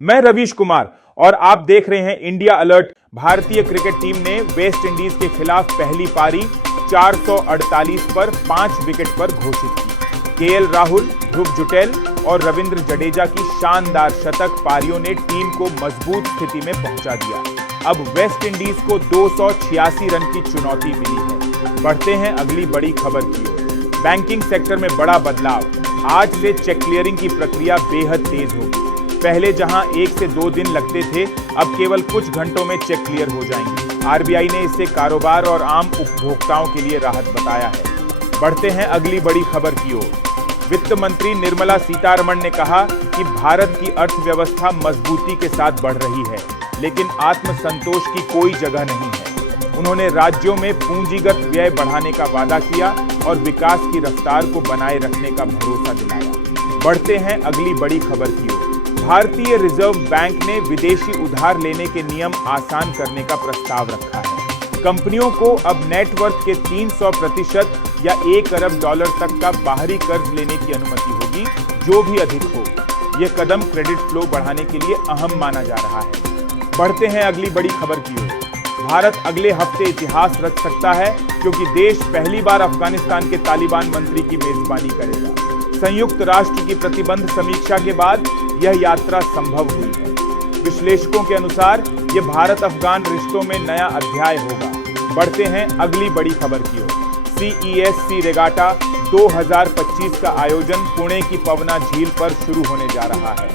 मैं रवीश कुमार और आप देख रहे हैं इंडिया अलर्ट। भारतीय क्रिकेट टीम ने वेस्ट इंडीज के खिलाफ पहली पारी 448 पर 5 विकेट पर घोषित की। केएल राहुल, ध्रुव जुटैल और रविंद्र जडेजा की शानदार शतक पारियों ने टीम को मजबूत स्थिति में पहुंचा दिया। अब वेस्ट इंडीज को 286 रन की चुनौती मिली है। बढ़ते हैं अगली बड़ी खबर की ओर। बैंकिंग सेक्टर में बड़ा बदलाव। आज से चेक क्लियरिंग की प्रक्रिया बेहद तेज होगी। पहले जहां 1 से 2 दिन लगते थे, अब केवल कुछ घंटों में चेक क्लियर हो जाएंगे। आरबीआई ने इसे कारोबार और आम उपभोक्ताओं के लिए राहत बताया है। बढ़ते हैं अगली बड़ी खबर की ओर। वित्त मंत्री निर्मला सीतारमण ने कहा कि भारत की अर्थव्यवस्था मजबूती के साथ बढ़ रही है, लेकिन आत्मसंतोष की कोई जगह नहीं है। उन्होंने राज्यों में पूंजीगत व्यय बढ़ाने का वादा किया और विकास की रफ्तार को बनाए रखने का भरोसा दिलाया। बढ़ते हैं अगली बड़ी खबर की ओर। भारतीय रिजर्व बैंक ने विदेशी उधार लेने के नियम आसान करने का प्रस्ताव रखा है। कंपनियों को अब नेटवर्थ के 300% या $1 अरब तक का बाहरी कर्ज लेने की अनुमति होगी, जो भी अधिक हो। यह कदम क्रेडिट फ्लो बढ़ाने के लिए अहम माना जा रहा है। बढ़ते हैं अगली बड़ी खबर की ओर। भारत अगले हफ्ते इतिहास रच सकता है, क्योंकि देश पहली बार अफगानिस्तान के तालिबान मंत्री की मेजबानी करेगा। संयुक्त राष्ट्र की प्रतिबंध समीक्षा के बाद यह यात्रा संभव हुई है। विश्लेषकों के अनुसार यह भारत अफगान रिश्तों में नया अध्याय होगा। बढ़ते हैं अगली बड़ी खबर की ओर। CES सी रेगाटा 2025 का आयोजन पुणे की पवना झील पर शुरू होने जा रहा है।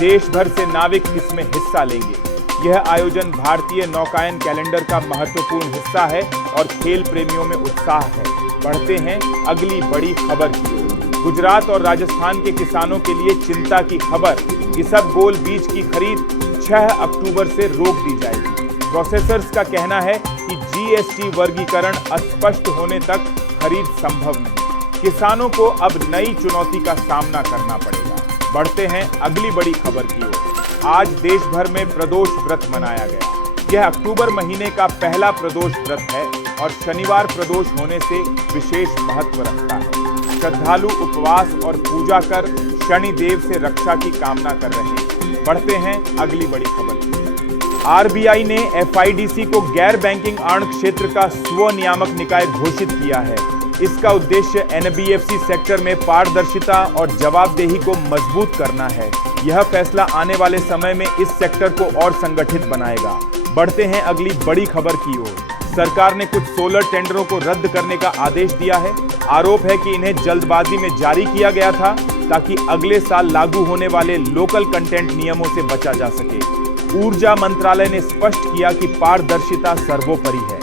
देश भर से नाविक इसमें हिस्सा लेंगे। यह आयोजन भारतीय नौकायन कैलेंडर का महत्वपूर्ण हिस्सा है और खेल प्रेमियों में उत्साह है। बढ़ते हैं अगली बड़ी खबर की ओर। गुजरात और राजस्थान के किसानों के लिए चिंता की खबर। इसबगोल बीज की खरीद 6 अक्टूबर से रोक दी जाएगी। प्रोसेसर्स का कहना है कि GST वर्गीकरण अस्पष्ट होने तक खरीद संभव नहीं। किसानों को अब नई चुनौती का सामना करना पड़ेगा। बढ़ते हैं अगली बड़ी खबर की ओर। आज देश भर में प्रदोष व्रत मनाया गया। यह अक्टूबर महीने का पहला प्रदोष व्रत है और शनिवार प्रदोष होने से विशेष महत्व रखता है। श्रद्धालु उपवास और पूजा कर शनि देव से रक्षा की कामना कर रहे हैं। बढ़ते हैं अगली बड़ी खबर की। आरबीआई ने FIDC को गैर बैंकिंग आड़ क्षेत्र का स्वनियामक निकाय घोषित किया है। इसका उद्देश्य NBFC सेक्टर में पारदर्शिता और जवाबदेही को मजबूत करना है। यह फैसला आने वाले समय में इस सेक्टर को और संगठित बनाएगा। बढ़ते हैं अगली बड़ी खबर की ओर। सरकार ने कुछ सोलर टेंडरों को रद्द करने का आदेश दिया है। आरोप है कि इन्हें जल्दबाजी में जारी किया गया था, ताकि अगले साल लागू होने वाले लोकल कंटेंट नियमों से बचा जा सके। ऊर्जा मंत्रालय ने स्पष्ट किया कि पारदर्शिता सर्वोपरि है।